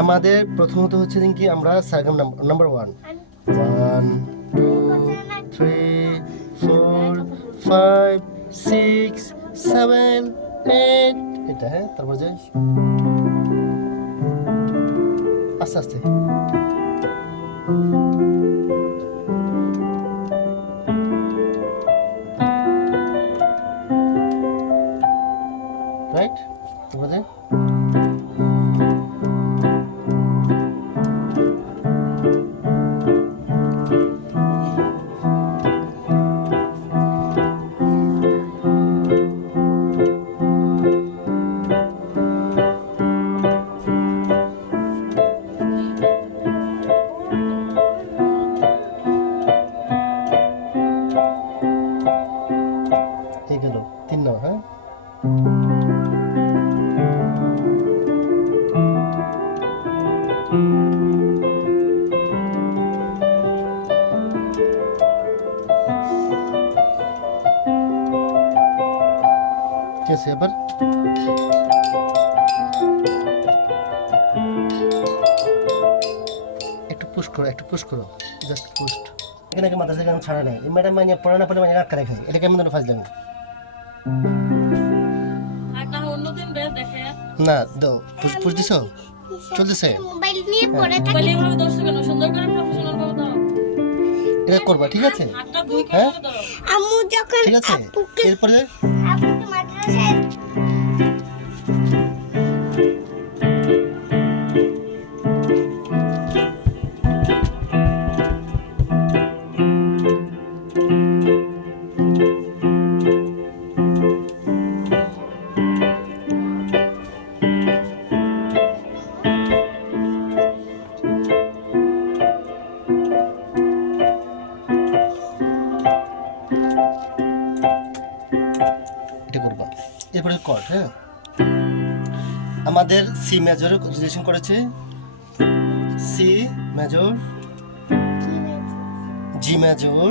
আমাদের প্রথমত হচ্ছে কি আমরা সারগাম নাম্বার 1 1 2 3 4 5 6 7 8 এটা হ্যাঁ তারপর যে আস্তে আস্তে রাইট তারপর যে এই গেল 3 নাও হ্যাঁ ঠিক আছে এবার একটু পুশ করো জাস্ট পুশ এখানে কি মাদ্রাসা গান ছাড়া নাই এই ম্যাডাম মানে পড়া না পড়লে মানে আটকা রাখে এটা কেমন ধরনের ফাজলামি না দাও পুশ দিছো চলতেছে মোবাইল নিয়ে পড়ে থাকি মোবাইলে এভাবে দর্শক কেন সুন্দর করে প্রফেশনাল ভাবে দাও এটা করবা ঠিক আছে হ্যাঁ আম্মু যখন ঠিক আছে এরপরে আপু মাদ্রাসায় এটা করবা এরপরে কর্ড হ্যাঁ আমাদের সি মেজর রিলেশন করেছে C major G major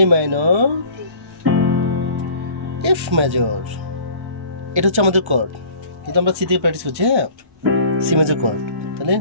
A minor F major এটা হচ্ছে আমাদের কর্ড কিন্তু আমরা সি থেকে প্র্যাকটিস করছি হ্যাঁ সি মেজর কর্ড তাহলে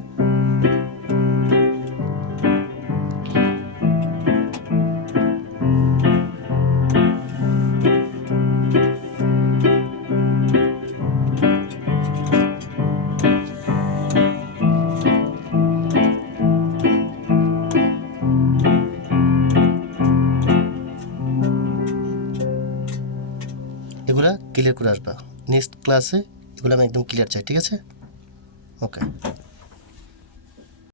এগুলা ক্লিয়ার করে আসবা নেক্সট ক্লাসে এগুলো আমি একদম ক্লিয়ার চাই ঠিক আছে ওকে